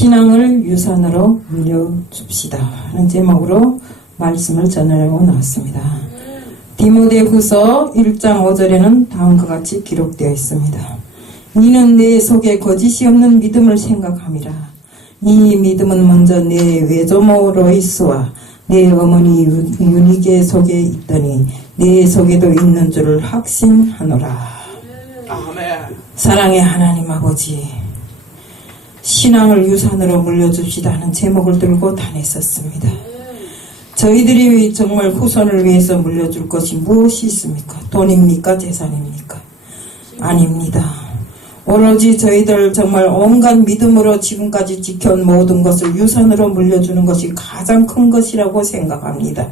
신앙을 유산으로 물려줍시다 하는 제목으로 말씀을 전하려고 나왔습니다. 디모데후서 1장 5절에는 다음과 같이 기록되어 있습니다. 이는 내 속에 거짓이 없는 믿음을 생각함이라. 이 믿음은 먼저 내 외조모 로이스와 내 어머니 유니게 속에 있더니 내 속에도 있는 줄을 확신하노라. 사랑의 하나님 아버지, 신앙을 유산으로 물려줍시다 하는 제목을 들고 다녔었습니다. 저희들이 정말 후손을 위해서 물려줄 것이 무엇이 있습니까? 돈입니까? 재산입니까? 아닙니다. 오로지 저희들 정말 온갖 믿음으로 지금까지 지켜온 모든 것을 유산으로 물려주는 것이 가장 큰 것이라고 생각합니다.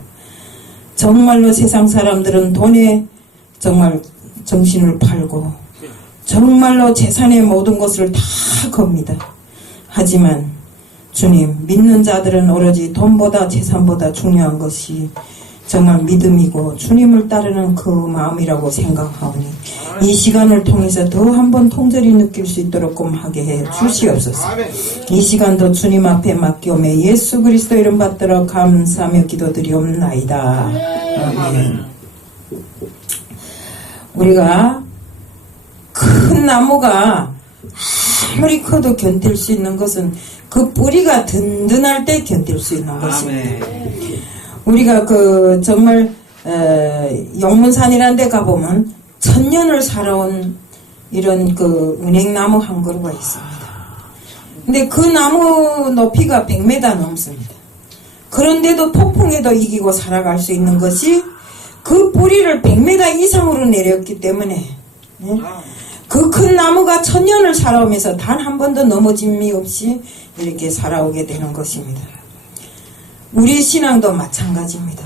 정말로 세상 사람들은 돈에 정말 정신을 팔고 정말로 재산의 모든 것을 다 겁니다. 하지만 주님, 믿는 자들은 오로지 돈보다 재산보다 중요한 것이 정말 믿음이고 주님을 따르는 그 마음이라고 생각하오니 이 시간을 통해서 더 한 번 통절히 느낄 수 있도록 하게 해 주시옵소서. 이 시간도 주님 앞에 맡기오며 예수 그리스도 이름 받들어 감사하며 기도드리옵나이다. 아멘. 우리가 큰 나무가 아무리 커도 견딜 수 있는 것은 그 뿌리가 든든할 때 견딜 수 있는 것입니다. 우리가 정말 영문산이라는 데 가보면 1000년을 살아온 이런 은행나무 한 그루가 있습니다. 근데 그 나무 높이가 100m 넘습니다. 그런데도 폭풍에도 이기고 살아갈 수 있는 것이 그 뿌리를 100m 이상으로 내렸기 때문에 그 큰 나무가 1000년을 살아오면서 단 한 번도 넘어짐이 없이 이렇게 살아오게 되는 것입니다. 우리 신앙도 마찬가지입니다.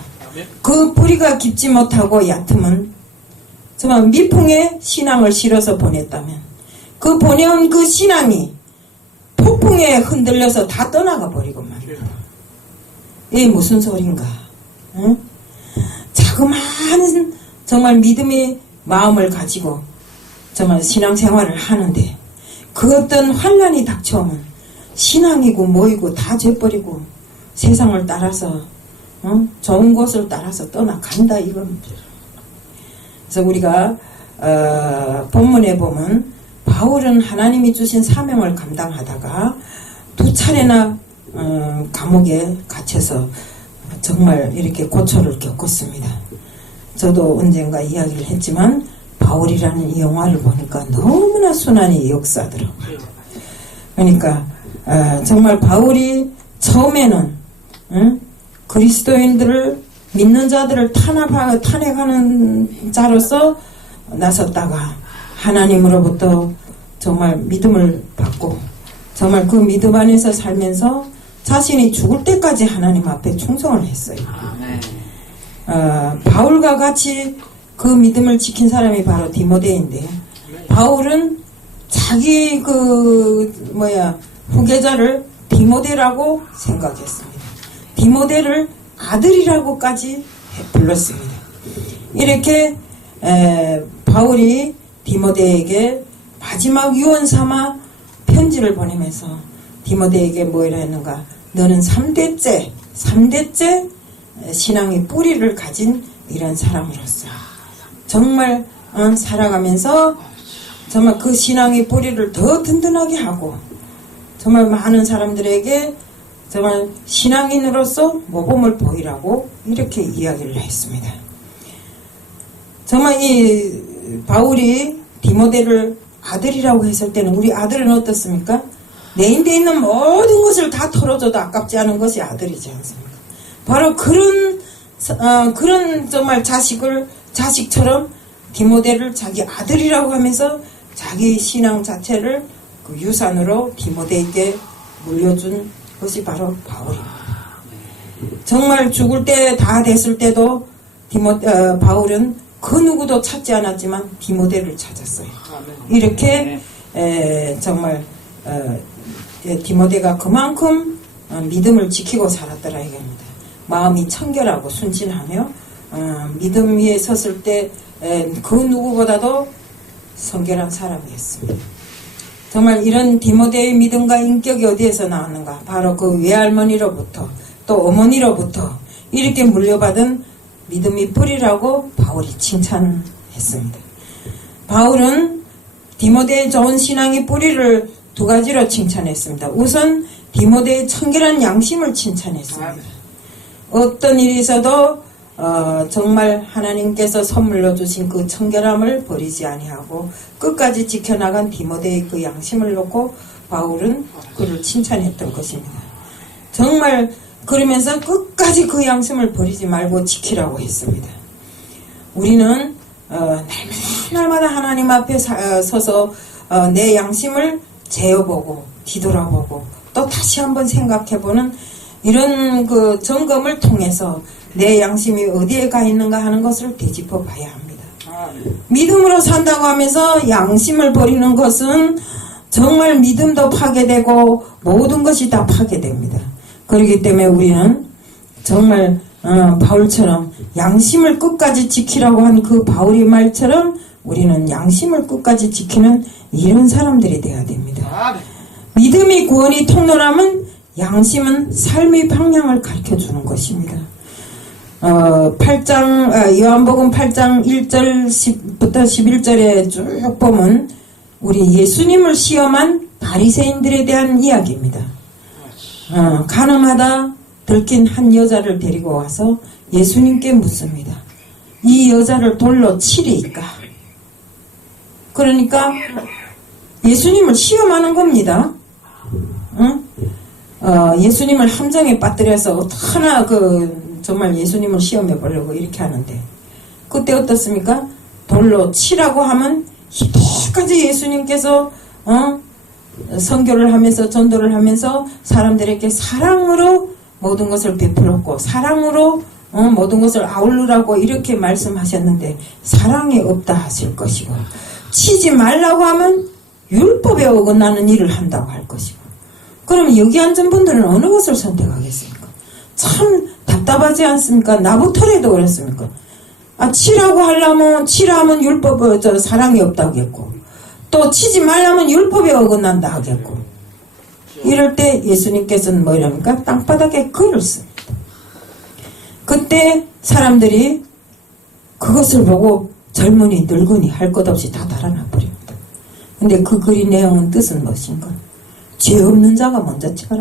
그 뿌리가 깊지 못하고 얕으면 정말 미풍에 신앙을 실어서 보냈다면 그 보내온 그 신앙이 폭풍에 흔들려서 다 떠나가 버리고 말입니다. 이게 무슨 소린가? 응? 자그마한 정말 믿음의 마음을 가지고 정말 신앙생활을 하는데 그 어떤 환난이 닥쳐오면 신앙이고 뭐이고 다 죄버리고 세상을 따라서 좋은 곳을 따라서 떠나간다 이겁니다. 그래서 우리가 본문에 보면 바울은 하나님이 주신 사명을 감당하다가 2차례나 감옥에 갇혀서 정말 이렇게 고초를 겪었습니다. 저도 언젠가 이야기를 했지만 바울이라는 이 영화를 보니까 너무나 순환이 역사더라고요. 그러니까 정말 바울이 처음에는 그리스도인들을 믿는 자들을 탄핵하는 자로서 나섰다가 하나님으로부터 정말 믿음을 받고 정말 그 믿음 안에서 살면서 자신이 죽을 때까지 하나님 앞에 충성을 했어요. 바울과 같이 그 믿음을 지킨 사람이 바로 디모데인데 바울은 자기 후계자를 디모데라고 생각했습니다. 디모데를 아들이라고까지 불렀습니다. 이렇게 바울이 디모데에게 마지막 유언 삼아 편지를 보내면서 디모데에게 뭐라 했는가? 너는 3대째 신앙의 뿌리를 가진 이런 사람으로서 정말 살아가면서 정말 그 신앙의 뿌리를 더 든든하게 하고 정말 많은 사람들에게 정말 신앙인으로서 모범을 보이라고 이렇게 이야기를 했습니다. 정말 이 바울이 디모데를 아들이라고 했을 때는 우리 아들은 어떻습니까? 내 인대에 있는 모든 것을 다 털어줘도 아깝지 않은 것이 아들이지 않습니까? 바로 그런 정말 자식처럼 디모데를 자기 아들이라고 하면서 자기 신앙 자체를 그 유산으로 디모데에게 물려준 것이 바로 바울입니다. 정말 죽을 때 다 됐을 때도 바울은 그 누구도 찾지 않았지만 디모데를 찾았어요. 이렇게 정말 디모데가 그만큼 믿음을 지키고 살았더라 이겁니다. 마음이 청결하고 순진하며 믿음 위에 섰을 때 그 누구보다도 성결한 사람이었습니다. 정말 이런 디모데의 믿음과 인격이 어디에서 나왔는가? 바로 그 외할머니로부터 또 어머니로부터 이렇게 물려받은 믿음의 뿌리라고 바울이 칭찬했습니다. 바울은 디모데의 좋은 신앙의 뿌리를 두 가지로 칭찬했습니다. 우선 디모데의 청결한 양심을 칭찬했습니다. 어떤 일이 있어도 정말 하나님께서 선물로 주신 그 청결함을 버리지 아니하고 끝까지 지켜나간 디모데의 그 양심을 놓고 바울은 그를 칭찬했던 것입니다. 정말 그러면서 끝까지 그 양심을 버리지 말고 지키라고 했습니다. 우리는 날마다 하나님 앞에 서서 내 양심을 재어보고 뒤돌아보고 또 다시 한번 생각해보는 이런 그 점검을 통해서 내 양심이 어디에 가 있는가 하는 것을 되짚어 봐야 합니다. 믿음으로 산다고 하면서 양심을 버리는 것은 정말 믿음도 파괴되고 모든 것이 다 파괴됩니다. 그렇기 때문에 우리는 정말 바울처럼 양심을 끝까지 지키라고 한 그 바울의 말처럼 우리는 양심을 끝까지 지키는 이런 사람들이 되어야 됩니다. 믿음이 구원이 통로라면 양심은 삶의 방향을 가르쳐주는 것입니다. 요한복음 8장 1절부터 11절에 쭉 보면 우리 예수님을 시험한 바리새인들에 대한 이야기입니다. 가늠하다 들킨 한 여자를 데리고 와서 예수님께 묻습니다. 이 여자를 돌로 치리까? 그러니까 예수님을 시험하는 겁니다. 예수님을 함정에 빠뜨려서 하나 정말 예수님을 시험해 보려고 이렇게 하는데 그때 어떻습니까? 돌로 치라고 하면 이때까지 예수님께서 선교를 하면서 전도를 하면서 사람들에게 사랑으로 모든 것을 베풀었고 사랑으로 모든 것을 아우르라고 이렇게 말씀하셨는데 사랑이 없다 하실 것이고 치지 말라고 하면 율법에 어긋나는 일을 한다고 할 것이고 그럼 여기 앉은 분들은 어느 것을 선택하겠습니까? 참 답답하지 않습니까? 나부터라도 그랬습니까? 치라고 하려면 치라면 율법에 사랑이 없다겠고 또 치지 말라면 율법에 어긋난다 하겠고 이럴 때 예수님께서는 뭐랍니까? 땅바닥에 글을 씁니다. 그때 사람들이 그것을 보고 젊은이 늙은이 할 것 없이 다 달아나 버립니다. 근데 그 글의 내용은 뜻은 무엇인가? 죄 없는 자가 먼저 치라.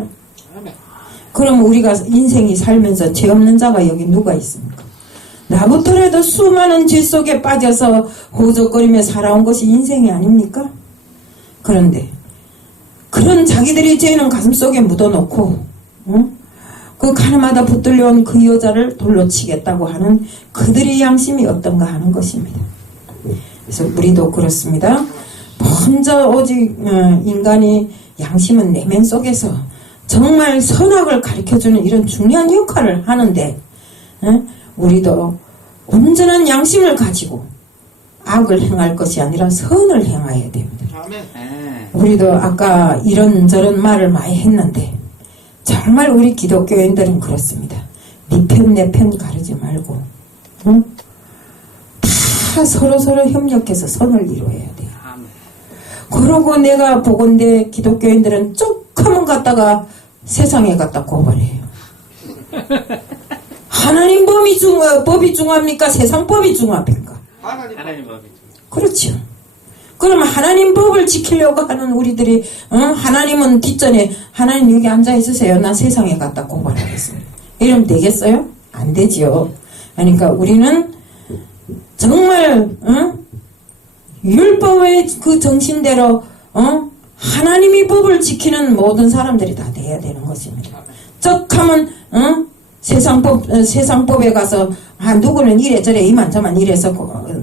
그럼 우리가 인생이 살면서 죄 없는 자가 여기 누가 있습니까? 나부터라도 수많은 죄 속에 빠져서 호적거리며 살아온 것이 인생이 아닙니까? 그런데 그런 자기들의 죄는 가슴속에 묻어놓고 그 가늠하다 붙들려온 그 여자를 돌로 치겠다고 하는 그들의 양심이 어떤가 하는 것입니다. 그래서 우리도 그렇습니다. 먼저 오직 인간이 양심은 내면 속에서 정말 선악을 가르쳐주는 이런 중요한 역할을 하는데 우리도 온전한 양심을 가지고 악을 행할 것이 아니라 선을 행해야 됩니다. 우리도 아까 이런저런 말을 많이 했는데 정말 우리 기독교인들은 그렇습니다. 네 편 내 편 가르지 말고 다 서로 협력해서 선을 이루어야 돼요. 그러고 내가 보건대 기독교인들은 쪽하면 갔다가 세상에 갖다 고발해요. 하나님 법이 중요합니까? 세상 법이 중요합니까? 하나님 법이 그렇죠. 그러면 하나님 법을 지키려고 하는 우리들이 하나님은 뒷전에 하나님 여기 앉아 있으세요. 나 세상에 갖다 고발하겠습니다. 이러면 되겠어요? 안 되지요. 그러니까 우리는 정말 율법의 그 정신대로 하나님의 법을 지키는 모든 사람들이 다 돼야 되는 것입니다. 쩍하면 세상법에 가서 누구는 이래저래 이만저만 이래서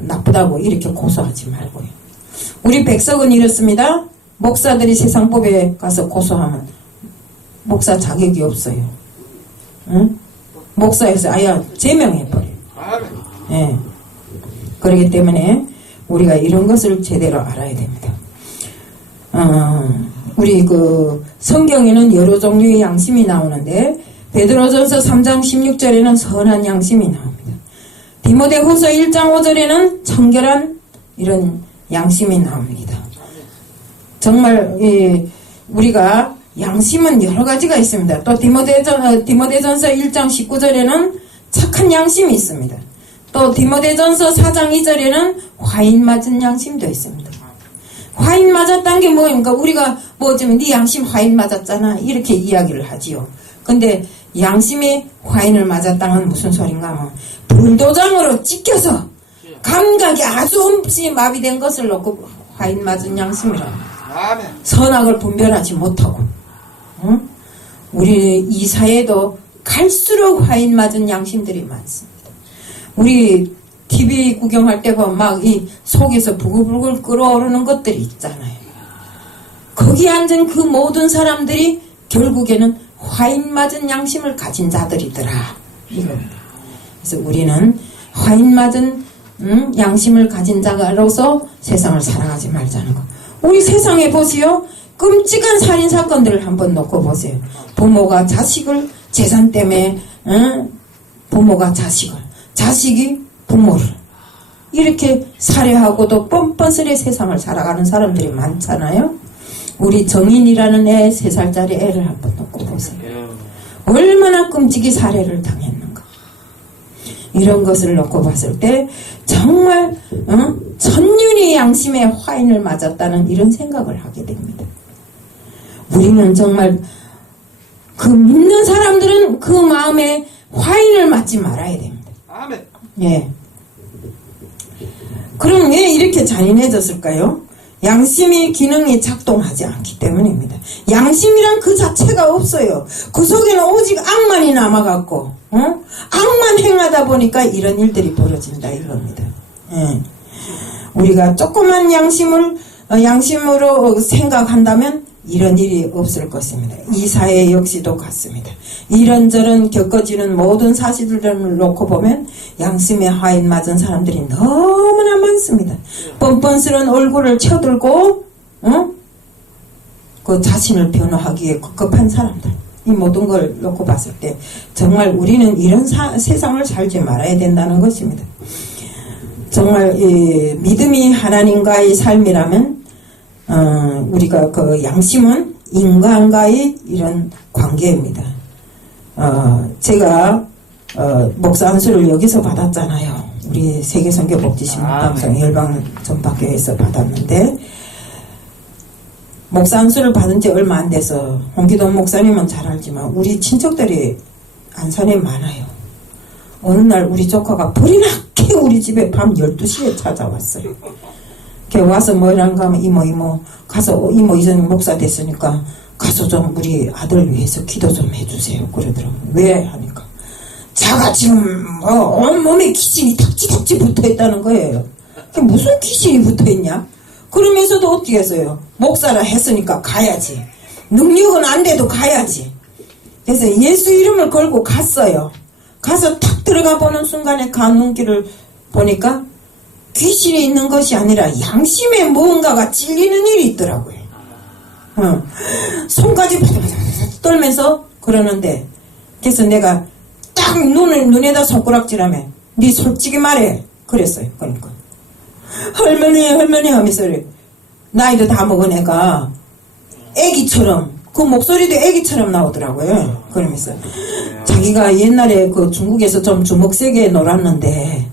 나쁘다고 이렇게 고소하지 말고요. 우리 백석은 이렇습니다. 목사들이 세상법에 가서 고소하면 목사 자격이 없어요. 목사에서 아예 제명해버려요. 예. 그렇기 때문에 우리가 이런 것을 제대로 알아야 됩니다. 우리 성경에는 여러 종류의 양심이 나오는데 베드로전서 3장 16절에는 선한 양심이 나옵니다. 디모데후서 1장 5절에는 청결한 이런 양심이 나옵니다. 정말 우리가 양심은 여러 가지가 있습니다. 또 디모데전서 1장 19절에는 착한 양심이 있습니다. 또 디모데전서 4장 2절에는 화인 맞은 양심도 있습니다. 화인 맞았다는 게 뭐입니까? 우리가 뭐 어쩌면 네 양심 화인 맞았잖아 이렇게 이야기를 하지요. 근데 양심이 화인을 맞았다는 건 무슨 소린가 하면 불도장으로 찍혀서 감각이 아주 없이 마비된 것을 놓고 화인 맞은 양심이라. 선악을 분별하지 못하고 우리 이 사회도 갈수록 화인 맞은 양심들이 많습니다. 우리 TV 구경할 때 보면 막 이 속에서 부글부글 끓어오르는 것들이 있잖아요. 거기 앉은 그 모든 사람들이 결국에는 화인 맞은 양심을 가진 자들이더라 이겁니다. 그래서 우리는 화인 맞은 양심을 가진 자로서 세상을 살아가지 말자는 거. 우리 세상에 보세요. 끔찍한 살인사건들을 한번 놓고 보세요. 부모가 자식을 재산 때문에 부모가 자식을 자식이 부모를 이렇게 살해하고도 뻔뻔스레 세상을 살아가는 사람들이 많잖아요. 우리 정인이라는 애 3살짜리 애를 한번 놓고 보세요. 얼마나 끔찍이 살해를 당했는가. 이런 것을 놓고 봤을 때 정말 천륜이 양심의 화인을 맞았다는 이런 생각을 하게 됩니다. 우리는 정말 그 믿는 사람들은 그 마음에 화인을 맞지 말아야 됩니다. 아멘. 예. 그럼 왜 이렇게 잔인해졌을까요? 양심의 기능이 작동하지 않기 때문입니다. 양심이란 그 자체가 없어요. 그 속에는 오직 악만이 남아갖고 악만 행하다 보니까 이런 일들이 벌어진다 이겁니다. 예. 우리가 조그만 양심으로 생각한다면 이런 일이 없을 것입니다. 이 사회 역시도 같습니다. 이런저런 겪어지는 모든 사실들을 놓고 보면 양심의 화인 맞은 사람들이 너무나 많습니다. 뻔뻔스러운 얼굴을 쳐들고 그 자신을 변호하기 위해 급급한 사람들, 이 모든 걸 놓고 봤을 때 정말 우리는 이런 세상을 살지 말아야 된다는 것입니다. 정말 믿음이 하나님과의 삶이라면 우리가 그 양심은 인간과의 이런 관계입니다. 제가 목사 안수를 여기서 받았잖아요. 우리 세계선교복지신문방송 열방전박교회에서 받았는데 목사 안수를 받은 지 얼마 안 돼서 홍기동 목사님은 잘 알지만 우리 친척들이 안산에 많아요. 어느 날 우리 조카가 불이 나게 우리 집에 밤 12시에 찾아왔어요. 와서 뭐란가 하면 이모 가서 이모 이전 목사 됐으니까 가서 좀 우리 아들 위해서 기도 좀 해주세요 그러더라고요. 왜 하니까 자가 지금 온몸에 귀신이 닥지닥지 붙어있다는 거예요. 무슨 귀신이 붙어있냐? 그러면서도 어떻게 했어요? 목사라 했으니까 가야지. 능력은 안 돼도 가야지. 그래서 예수 이름을 걸고 갔어요. 가서 탁 들어가 보는 순간에 가는 길을 보니까 귀신이 있는 것이 아니라 양심에 무언가가 찔리는 일이 있더라고요. 손까지 바다바다 떨면서 그러는데 그래서 내가 딱 눈에다 손가락질하며 네 솔직히 말해 그랬어요. 그러니까 할머니 하면서 나이도 다 먹은 애가 애기처럼 그 목소리도 애기처럼 나오더라고요. 그러면서 자기가 옛날에 그 중국에서 좀 주먹 세게 놀았는데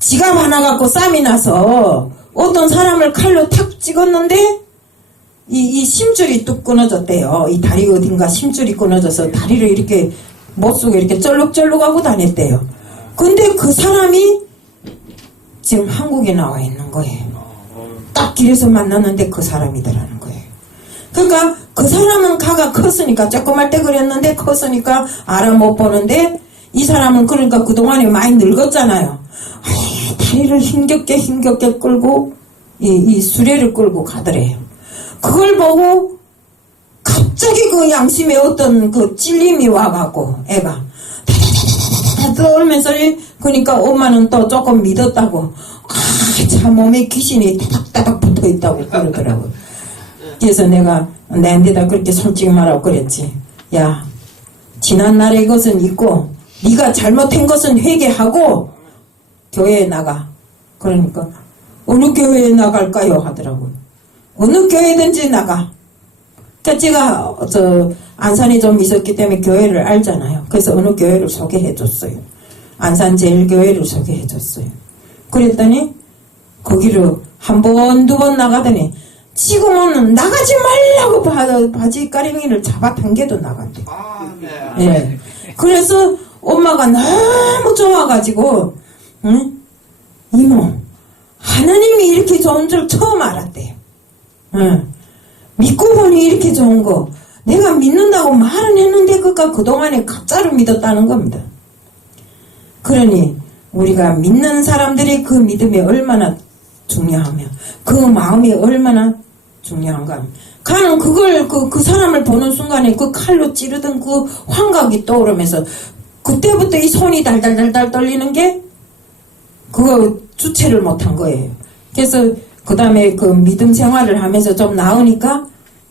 지갑 하나 갖고 쌈이 나서 어떤 사람을 칼로 탁 찍었는데 이 심줄이 뚝 끊어졌대요. 이 다리 어딘가 심줄이 끊어져서 다리를 이렇게 못 속에 이렇게 쩔룩쩔룩하고 다녔대요. 근데 그 사람이 지금 한국에 나와 있는 거예요. 딱 길에서 만났는데 그 사람이더라는 거예요. 그러니까 그 사람은 가가 컸으니까 조그만 때 그랬는데 컸으니까 알아 못 보는데 이 사람은 그러니까 그동안에 많이 늙었잖아요. 다리를 힘겹게 끌고 이 수레를 끌고 가더래요. 그걸 보고 갑자기 그 양심에 어떤 그 찔림이 와갖고 애가 떨면서 그러니까 엄마는 또 조금 믿었다고 참 몸에 귀신이 따닥따닥 붙어있다고 그러더라고요. 그래서 내가 내한테다 그렇게 솔직히 말하고 그랬지. 야 지난날의 것은 있고 네가 잘못한 것은 회개하고 교회에 나가. 그러니까 어느 교회에 나갈까요? 하더라고요. 어느 교회든지 나가. 그러니까 제가 안산에 좀 있었기 때문에 교회를 알잖아요. 그래서 어느 교회를 소개해줬어요. 안산 제일교회를 소개해줬어요. 그랬더니 거기를 한 번, 두 번 나가더니 지금은 나가지 말라고 바지 가랭이를 잡아당겨도 나간대. 예. 그래서 엄마가 너무 좋아가지고, 응? 이모, 하나님이 이렇게 좋은 줄 처음 알았대요. 응. 믿고 보니 이렇게 좋은 거, 내가 믿는다고 말은 했는데 그동안에 가짜로 믿었다는 겁니다. 그러니 우리가 믿는 사람들이 그 믿음이 얼마나 중요하며 그 마음이 얼마나 중요한가. 가는 그걸 그 사람을 보는 순간에 그 칼로 찌르던 그 환각이 떠오르면서 그때부터 이 손이 달달달달 떨리는 게 그거 주체를 못한 거예요. 그래서 그 다음에 그 믿음 생활을 하면서 좀 나으니까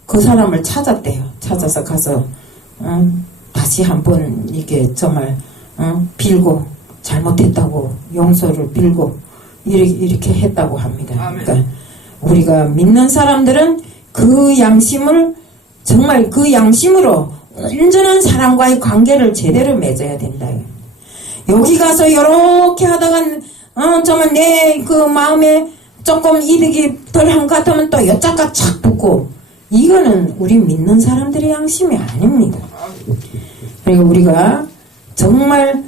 그 사람을 찾았대요. 찾아서 가서 다시 한번 이게 정말 빌고 잘못했다고 용서를 빌고 이렇게 했다고 합니다. 그러니까 우리가 믿는 사람들은 그 양심을 정말 그 양심으로 온전한 사람과의 관계를 제대로 맺어야 된다. 여기 가서 이렇게 하다가 정말 내 그 마음에 조금 이득이 덜한 것 같으면 또 여자가 착 붙고 이거는 우리 믿는 사람들의 양심이 아닙니다. 그리고 우리가 정말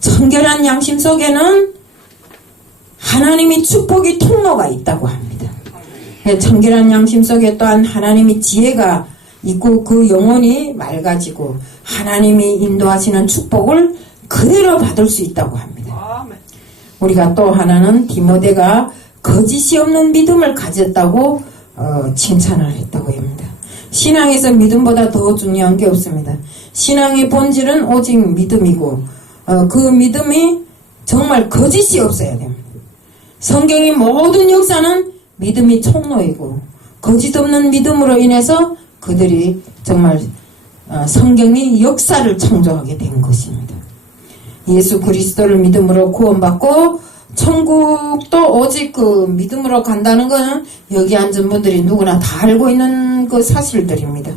청결한 양심 속에는 하나님이 축복의 통로가 있다고 합니다. 청결한 양심 속에 또한 하나님의 지혜가 있고 그 영혼이 맑아지고 하나님이 인도하시는 축복을 그대로 받을 수 있다고 합니다. 우리가 또 하나는 디모데가 거짓이 없는 믿음을 가졌다고 칭찬을 했다고 합니다. 신앙에서 믿음보다 더 중요한 게 없습니다. 신앙의 본질은 오직 믿음이고 그 믿음이 정말 거짓이 없어야 됩니다. 성경의 모든 역사는 믿음이 총로이고 거짓 없는 믿음으로 인해서 그들이 정말 성경의 역사를 창조하게 된 것입니다. 예수 그리스도를 믿음으로 구원받고 천국도 오직 그 믿음으로 간다는 것은 여기 앉은 분들이 누구나 다 알고 있는 그 사실들입니다.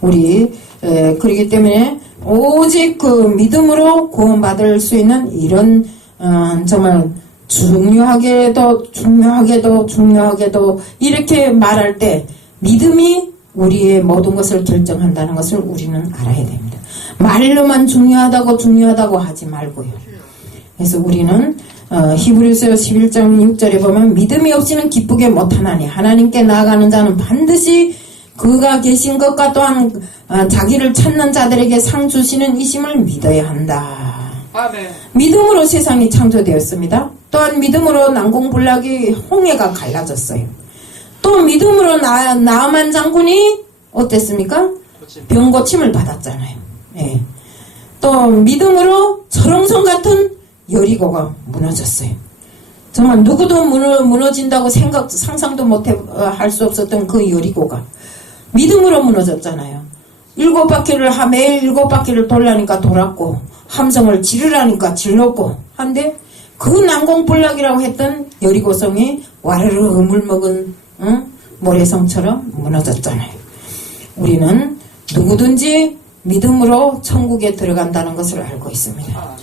그렇기 때문에 오직 그 믿음으로 구원받을 수 있는 이런 정말 중요하게도 이렇게 말할 때 믿음이 우리의 모든 것을 결정한다는 것을 우리는 알아야 됩니다. 말로만 중요하다고 하지 말고요. 그래서 우리는 히브리서 11장 6절에 보면 믿음이 없이는 기쁘게 못하나니 하나님께 나아가는 자는 반드시 그가 계신 것과 또한 자기를 찾는 자들에게 상 주시는 이심을 믿어야 한다. 아멘. 믿음으로 세상이 창조되었습니다. 또한 믿음으로 난공불락이 홍해가 갈라졌어요. 또 믿음으로 나아만 장군이 어땠습니까? 병 고침을 받았잖아요. 예. 또 믿음으로 철옹성 같은 여리고가 무너졌어요. 정말 누구도 무너진다고 상상도 할 수 없었던 그 여리고가 믿음으로 무너졌잖아요. 매일 7바퀴를 돌라니까 돌았고 함성을 지르라니까 질렀고 한데 그 난공불락이라고 했던 여리고성이 와르르 물먹은 모래성처럼 무너졌잖아요. 우리는 누구든지 믿음으로 천국에 들어간다는 것을 알고 있습니다.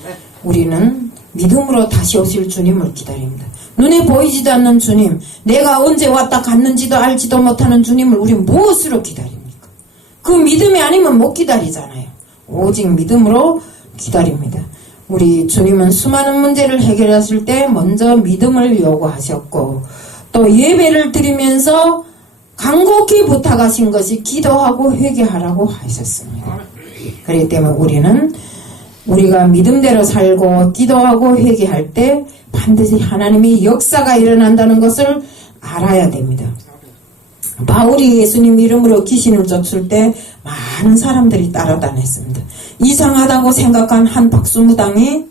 우리는 믿음으로 다시 오실 주님을 기다립니다. 눈에 보이지도 않는 주님, 내가 언제 왔다 갔는지도 알지도 못하는 주님을 우리는 무엇으로 기다립니까? 그 믿음이 아니면 못 기다리잖아요. 오직 믿음으로 기다립니다. 우리 주님은 수많은 문제를 해결하실 때 먼저 믿음을 요구하셨고 또 예배를 드리면서 간곡히 부탁하신 것이 기도하고 회개하라고 하셨습니다. 그렇기 때문에 우리가 믿음대로 살고 기도하고 회개할 때 반드시 하나님의 역사가 일어난다는 것을 알아야 됩니다. 바울이 예수님 이름으로 귀신을 쫓을 때 많은 사람들이 따라다녔습니다. 이상하다고 생각한 한 박수무당이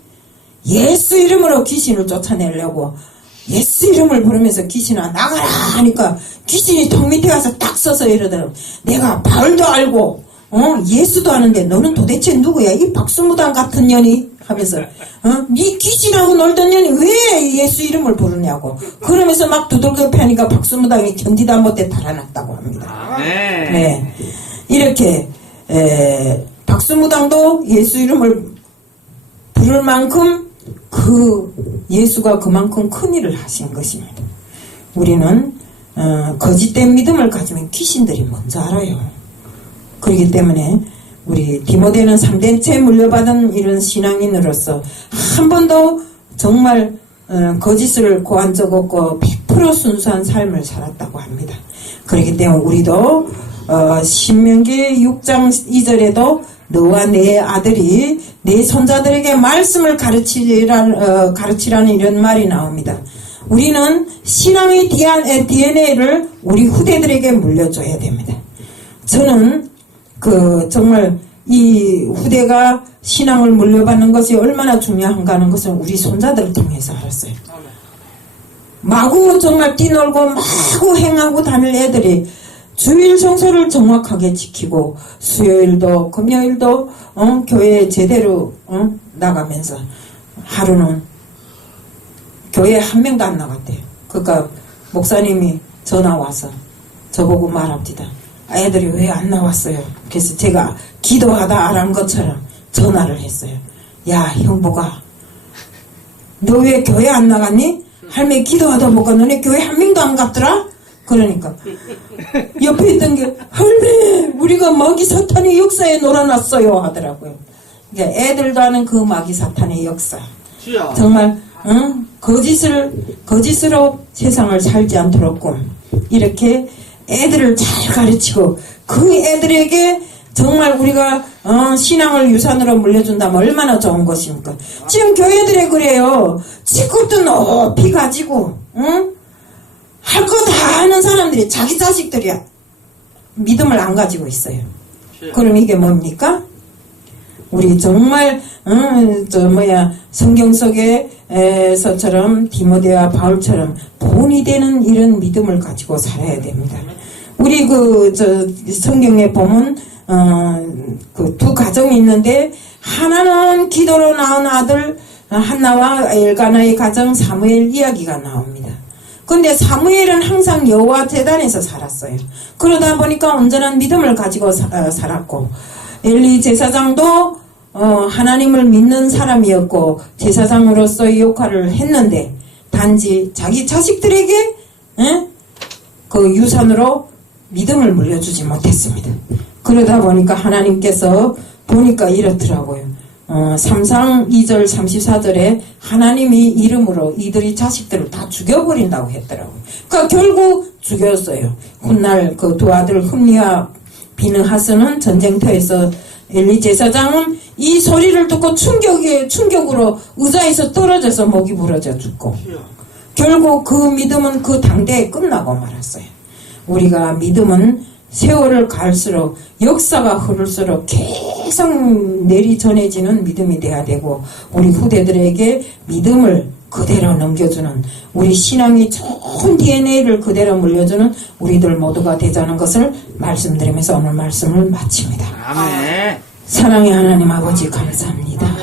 예수 이름으로 귀신을 쫓아내려고 예수 이름을 부르면서 귀신아 나가라 하니까 귀신이 턱 밑에 가서 딱 서서 이러더라고. 내가 바울도 알고 예수도 아는데 너는 도대체 누구야? 이 박수무당 같은 년이 하면서 네 귀신하고 놀던 년이 왜 예수 이름을 부르냐고 그러면서 막 두들겨 패니까 박수무당이 견디다 못해 달아났다고 합니다. 네. 이렇게 박수무당도 예수 이름을 부를 만큼 그 예수가 그만큼 큰 일을 하신 것입니다. 우리는 거짓된 믿음을 가지면 귀신들이 먼저 알아요. 그렇기 때문에 우리 디모데는 3대째 물려받은 이런 신앙인으로서 한 번도 정말 거짓을 고한 적 없고 100% 순수한 삶을 살았다고 합니다. 그렇기 때문에 우리도 신명기 6장 2절에도 너와 내 아들이 내 손자들에게 말씀을 가르치라는 이런 말이 나옵니다. 우리는 신앙의 DNA를 우리 후대들에게 물려줘야 됩니다. 저는 정말 이 후대가 신앙을 물려받는 것이 얼마나 중요한가 하는 것을 우리 손자들을 통해서 알았어요. 마구 정말 뛰놀고 마구 행하고 다닐 애들이 주일 성소를 정확하게 지키고 수요일도 금요일도 교회에 제대로 나가면서 하루는 교회에 한 명도 안 나갔대요. 그러니까 목사님이 전화 와서 저보고 말합니다. 애들이 왜 안 나왔어요? 그래서 제가 기도하다 알한 것처럼 전화를 했어요. 야 형보가 너 왜 교회 안 나갔니? 할머니 기도하다 보니까 너네 교회 한 명도 안 갔더라? 그러니까 옆에 있던 게 할머니 우리가 마귀 사탄의 역사에 놀아놨어요 하더라고요. 그러니까 애들도 하는 그 마귀 사탄의 역사 정말 거짓으로 세상을 살지 않도록 이렇게 애들을 잘 가르치고 그 애들에게 정말 우리가 신앙을 유산으로 물려준다면 얼마나 좋은 것입니까? 지금 교회들에 그래요. 직급도 높이 가지고 할 거 다 하는 사람들이 자기 자식들이야. 믿음을 안 가지고 있어요. 그럼 이게 뭡니까? 우리 정말 성경 속에서처럼 디모데와 바울처럼 본이 되는 이런 믿음을 가지고 살아야 됩니다. 우리 성경에 보면 그 두 가정이 있는데 하나는 기도로 낳은 아들 한나와 엘가나의 가정 사무엘 이야기가 나옵니다. 근데 사무엘은 항상 여호와 제단에서 살았어요. 그러다 보니까 온전한 믿음을 가지고 살았고 엘리 제사장도 하나님을 믿는 사람이었고 제사장으로서의 역할을 했는데 단지 자기 자식들에게 그 유산으로 믿음을 물려주지 못했습니다. 그러다 보니까 하나님께서 보니까 이렇더라고요. 3상 2절 34절에 하나님이 이름으로 이들이 자식들을 다 죽여버린다고 했더라고요. 그러니까 결국 죽였어요. 훗날 그 두 아들 흠리와 비느하스는 전쟁터에서 엘리 제사장은 이 소리를 듣고 충격으로 의자에서 떨어져서 목이 부러져 죽고 결국 그 믿음은 그 당대에 끝나고 말았어요. 우리가 믿음은 세월을 갈수록 역사가 흐를수록 계속 내리 전해지는 믿음이 돼야 되고 우리 후대들에게 믿음을 그대로 넘겨주는 우리 신앙이 좋은 DNA를 그대로 물려주는 우리들 모두가 되자는 것을 말씀드리면서 오늘 말씀을 마칩니다. 아멘. 사랑의 하나님 아버지 감사합니다.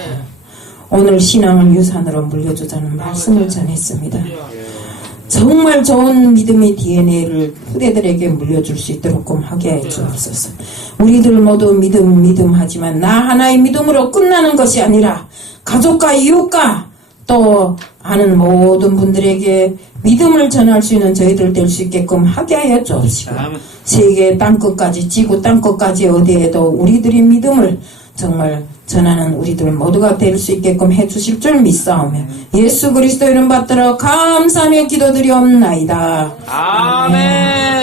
오늘 신앙을 유산으로 물려주자는 말씀을 전했습니다. 정말 좋은 믿음의 DNA를 후대들에게 물려줄 수 있도록 하게 해 주옵소서. 우리들 모두 믿음 하지만 나 하나의 믿음으로 끝나는 것이 아니라 가족과 이웃과 또 아는 모든 분들에게 믿음을 전할 수 있는 저희들 될 수 있게끔 하게 하여 주옵시고 세계 땅끝까지 지구 땅끝까지 어디에도 우리들의 믿음을 정말 전하는 우리들 모두가 될 수 있게끔 해주실 줄 믿사오며 예수 그리스도 이름 받들어 감사하며 기도드리옵나이다. 아멘.